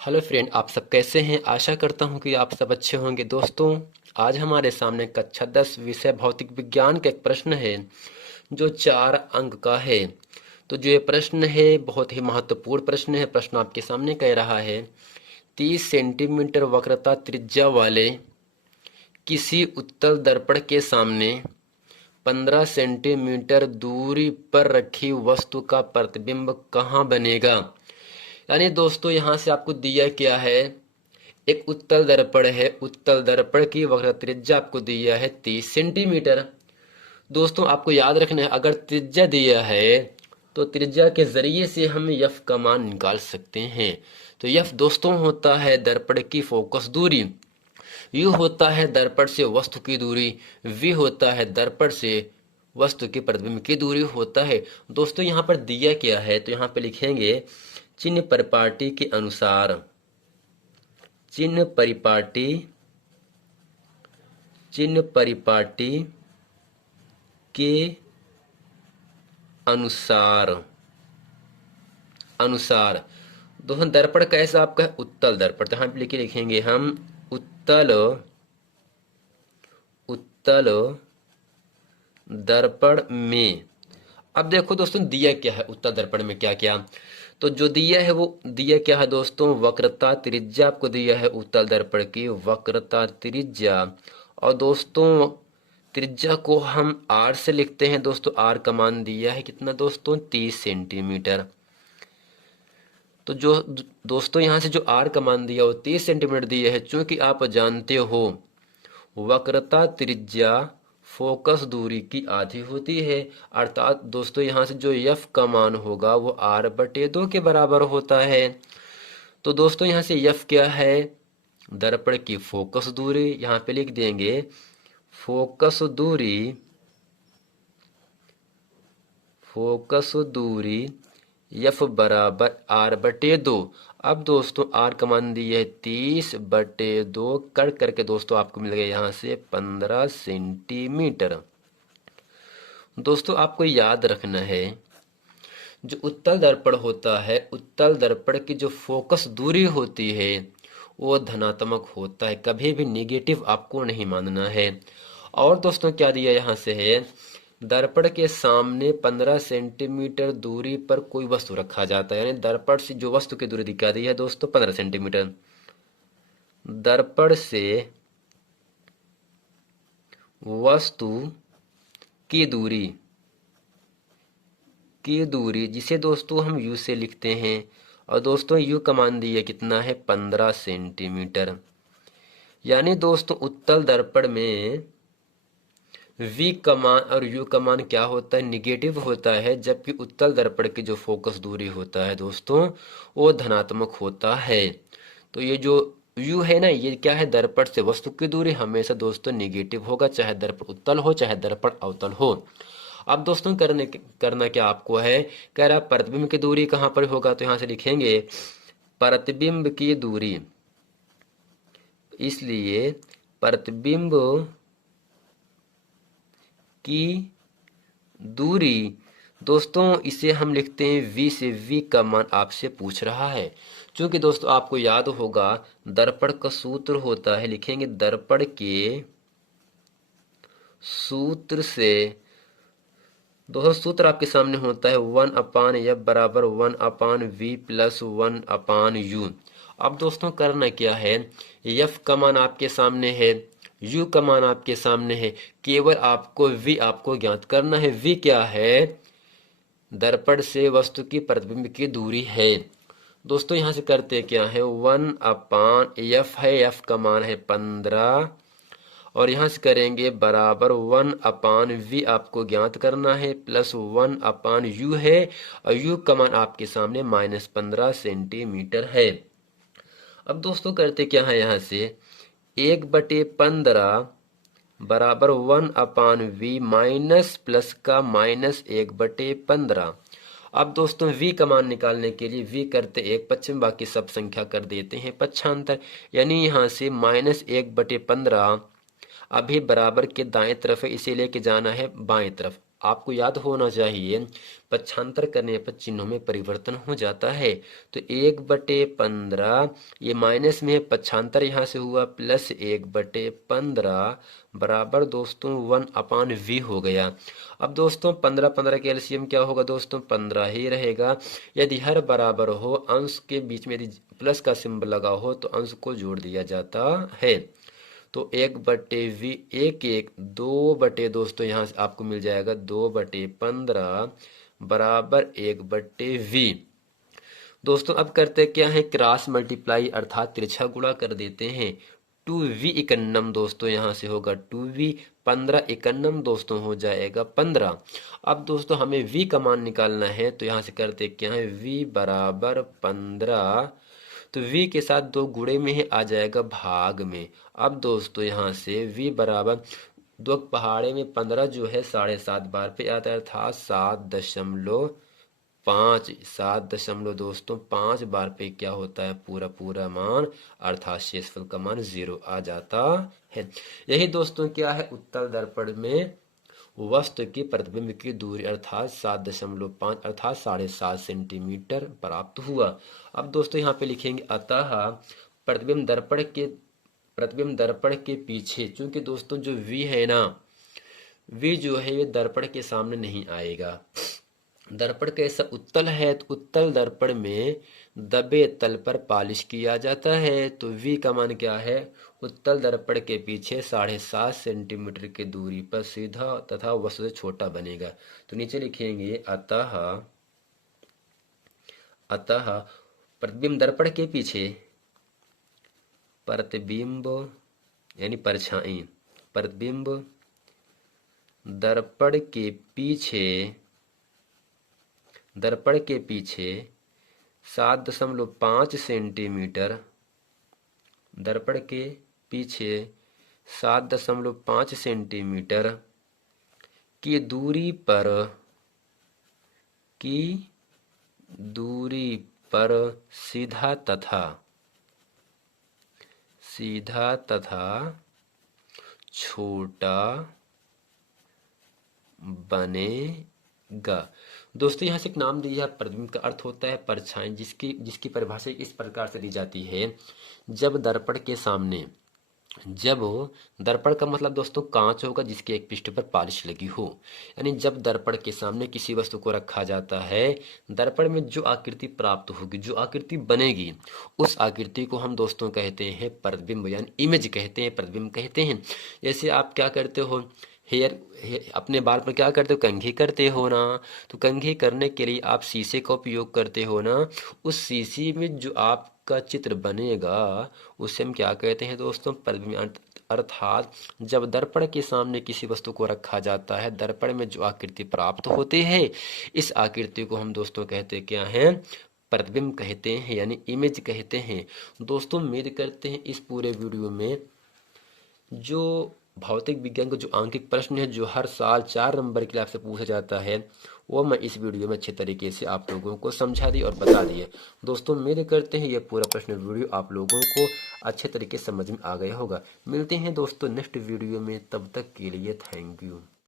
Hello friend, आप सब कैसे हैं। आशा करता हूं कि आप सब अच्छे होंगे। दोस्तों, आज हमारे सामने कक्षा 10 विषय भौतिक विज्ञान का एक प्रश्न है जो 4 अंक का है। तो जो ये प्रश्न है बहुत ही महत्वपूर्ण प्रश्न है। प्रश्न आपके सामने कह रहा है 30 सेंटीमीटर वक्रता त्रिज्या वाले किसी उत्तल दर्पण के सामने 15 सेंटीमीटर दूरी पर रखी वस्तु का प्रतिबिंब कहाँ बनेगा। यानी दोस्तों, यहाँ से आपको दिया क्या है, एक उत्तल दर्पण है। उत्तल दर्पण की वक्र त्रिज्या आपको दिया है 30 सेंटीमीटर। दोस्तों, आपको याद रखना है, अगर त्रिज्या दिया है तो त्रिज्या के जरिए से हम यफ का मान निकाल सकते हैं। तो यफ दोस्तों होता है दर्पण की फोकस दूरी, यू होता है दर्पण से वस्तु की दूरी, वी होता है दर्पण से वस्तु के प्रतिबिंब की दूरी होता है। दोस्तों, यहाँ पर दिया क्या है, तो यहाँ पे लिखेंगे चिन्ह परिपाटी के अनुसार, चिन्ह परिपाटी, चिन्ह परिपाटी के अनुसार, अनुसार दोस्तों दर्पण कैसा आपका है, उत्तल दर्पण। तो यहाँ पे लिखेंगे हम उत्तल, उत्तल दर्पण में। अब देखो दोस्तों, दिया क्या है उत्तल दर्पण में, क्या क्या। तो जो दिया है वो दिया क्या है दोस्तों, वक्रता त्रिज्या आपको दिया है उत्तल दर्पण की वक्रता त्रिज्या। और दोस्तों त्रिज्या को हम आर से लिखते हैं। दोस्तों आर का मान दिया है कितना दोस्तों, 30 सेंटीमीटर। तो जो दोस्तों यहाँ से जो आर का मान दिया वो 30 सेंटीमीटर दिया है। चूंकि आप जानते हो वक्रता त्रिज्या फोकस दूरी की आधी होती है, अर्थात दोस्तों यहाँ से जो यफ का मान होगा वो r/2 के बराबर होता है। तो दोस्तों यहाँ से यफ क्या है, दर्पण की फोकस दूरी। यहाँ पे लिख देंगे फोकस दूरी, फोकस दूरी यफ बराबर r/2। अब दोस्तों आर का मान दिया है 30/2, कर करके दोस्तों आपको मिल गया यहाँ से 15 सेंटीमीटर। दोस्तों आपको याद रखना है, जो उत्तल दर्पण होता है, उत्तल दर्पण की जो फोकस दूरी होती है वो धनात्मक होता है, कभी भी निगेटिव आपको नहीं मानना है। और दोस्तों क्या दिया यहाँ से है, दर्पण के सामने 15 सेंटीमीटर दूरी पर कोई वस्तु रखा जाता है। यानी दर्पण से जो वस्तु की दूरी दिखा दी है दोस्तों 15 सेंटीमीटर। दर्पण से वस्तु की दूरी, की दूरी जिसे दोस्तों हम यू से लिखते हैं। और दोस्तों यू का मान दिया कितना है, 15 सेंटीमीटर। यानी दोस्तों उत्तल दर्पण में v का मान और u का मान क्या होता है, निगेटिव होता है, जबकि उत्तल दर्पण की जो फोकस दूरी होता है दोस्तों वो धनात्मक होता है। तो ये जो u है ना, ये क्या है, दर्पण से वस्तु की दूरी हमेशा दोस्तों निगेटिव होगा, चाहे दर्पण उत्तल हो चाहे दर्पण अवतल हो। अब दोस्तों करना क्या आपको है, कह रहा प्रतिबिंब की दूरी कहाँ पर होगा, तो यहाँ से लिखेंगे प्रतिबिंब की दूरी। इसलिए प्रतिबिंब की दूरी दोस्तों इसे हम लिखते हैं v से। v का मान आपसे पूछ रहा है। क्योंकि दोस्तों आपको याद होगा दर्पण का सूत्र होता है, लिखेंगे दर्पण के सूत्र से। दोस्तों सूत्र आपके सामने होता है 1/f बराबर 1/v प्लस 1/u। अब दोस्तों करना क्या है, f का मान आपके सामने है, u का मान आपके सामने है, केवल आपको v आपको ज्ञात करना है। v क्या है, दर्पण से वस्तु की प्रतिबिंब की दूरी है। दोस्तों यहाँ से करते क्या है, 1/f है, f का मान है 15, और यहाँ से करेंगे बराबर 1/v आपको ज्ञात करना है, प्लस 1/u है, और u का मान आपके सामने -15 सेंटीमीटर है। अब दोस्तों करते क्या है, यहाँ से 1/15 बराबर 1/v माइनस प्लस का -1/15। अब दोस्तों v का मान निकालने के लिए v करते एक पश्चिम, बाकी सब संख्या कर देते हैं पक्षांतर। यानी यहाँ से -1/15 अभी बराबर के दाएं तरफ है, इसे लेके जाना है बाएं तरफ। आपको याद होना चाहिए पक्षांतर करने पर चिन्हों में परिवर्तन हो जाता है। तो 1/15 ये माइनस में है, पक्षांतर यहाँ से हुआ प्लस 1/15 बराबर दोस्तों 1/v हो गया। अब दोस्तों 15 के एलसीएम क्या होगा दोस्तों, 15 ही रहेगा। यदि हर बराबर हो, अंश के बीच में यदि प्लस का सिंबल लगा हो तो अंश को जोड़ दिया जाता है। तो 1/v 1 2 दोस्तों यहाँ से आपको मिल जाएगा 2/15 बराबर 1/v। दोस्तों अब करते क्या है, क्रॉस मल्टीप्लाई अर्थात तिरछा गुणा कर देते हैं। 2v51 दोस्तों यहाँ से होगा 2v, 15 दोस्तों हो जाएगा 15। अब दोस्तों हमें v का मान निकालना है, तो यहाँ से करते क्या है, v बराबर 15, तो v के साथ 2 गुणे में ही आ जाएगा भाग में। अब दोस्तों यहाँ से v बराबर 2 पहाड़े में 15 जो है 7.5 बार पे आता है, अर्थात 7.5 दोस्तों 5 बार पे क्या होता है, पूरा पूरा मान, अर्थात शेषफल का मान 0 आ जाता है। यही दोस्तों क्या है, उत्तल दर्पण में वस्तु की प्रतिबिंब की दूरी अर्थात 7.5 अर्थात 7.5 सेंटीमीटर प्राप्त हुआ। अब दोस्तों यहाँ पे लिखेंगे अतः प्रतिबिंब दर्पण के पीछे, क्योंकि दोस्तों जो v है ना, v जो है ये दर्पण के सामने नहीं आएगा। दर्पण कैसा उत्तल है, तो उत्तल दर्पण में दबे तल पर पालिश किया जाता है। तो v का मान क्या है, उत्तल दर्पण के पीछे 7.5 सेंटीमीटर की दूरी पर सीधा तथा वस्तु से छोटा बनेगा। तो नीचे लिखेंगे अतः प्रतिबिंब दर्पण के पीछे, प्रतिबिंब यानी परछाई, प्रतिबिंब दर्पण के पीछे 7.5 सेंटीमीटर, दर्पण के पीछे 7.5 सेंटीमीटर की दूरी पर सीधा तथा छोटा बनेगा। दोस्तों यहाँ से एक नाम दिया है, प्रतिबिंब का अर्थ होता है परछाई, जिसकी परिभाषा इस प्रकार से दी जाती है, जब दर्पण का मतलब दोस्तों कांच होगा जिसके एक पृष्ठ पर पॉलिश लगी हो, यानी जब दर्पण के सामने किसी वस्तु को रखा जाता है, दर्पण में जो आकृति प्राप्त होगी, जो आकृति बनेगी, उस आकृति को हम दोस्तों कहते हैं प्रतिबिंब यानी इमेज कहते हैं, प्रतिबिंब कहते हैं। जैसे आप क्या करते हो, अपने बाल पर क्या करते हो, कंघी करते हो ना, तो कंघी करने के लिए आप शीशे का उपयोग करते हो ना, उस शीशे में जो आपका चित्र बनेगा उसे हम क्या कहते हैं दोस्तों, प्रतिबिंब। अर्थात जब दर्पण के सामने किसी वस्तु को रखा जाता है, दर्पण में जो आकृति प्राप्त होती है, इस आकृति को हम दोस्तों कहते क्या हैं, प्रतिबिंब कहते हैं यानी इमेज कहते हैं। दोस्तों उम्मीद करते हैं इस पूरे वीडियो में जो भौतिक विज्ञान का जो आंकिक प्रश्न है, जो हर साल 4 नंबर के लिए आपसे पूछा जाता है, वो मैं इस वीडियो में अच्छे तरीके से आप लोगों को समझा दिया और बता दिए। दोस्तों उम्मीद करते हैं ये पूरा प्रश्न वीडियो आप लोगों को अच्छे तरीके से समझ में आ गया होगा। मिलते हैं दोस्तों नेक्स्ट वीडियो में, तब तक के लिए थैंक यू।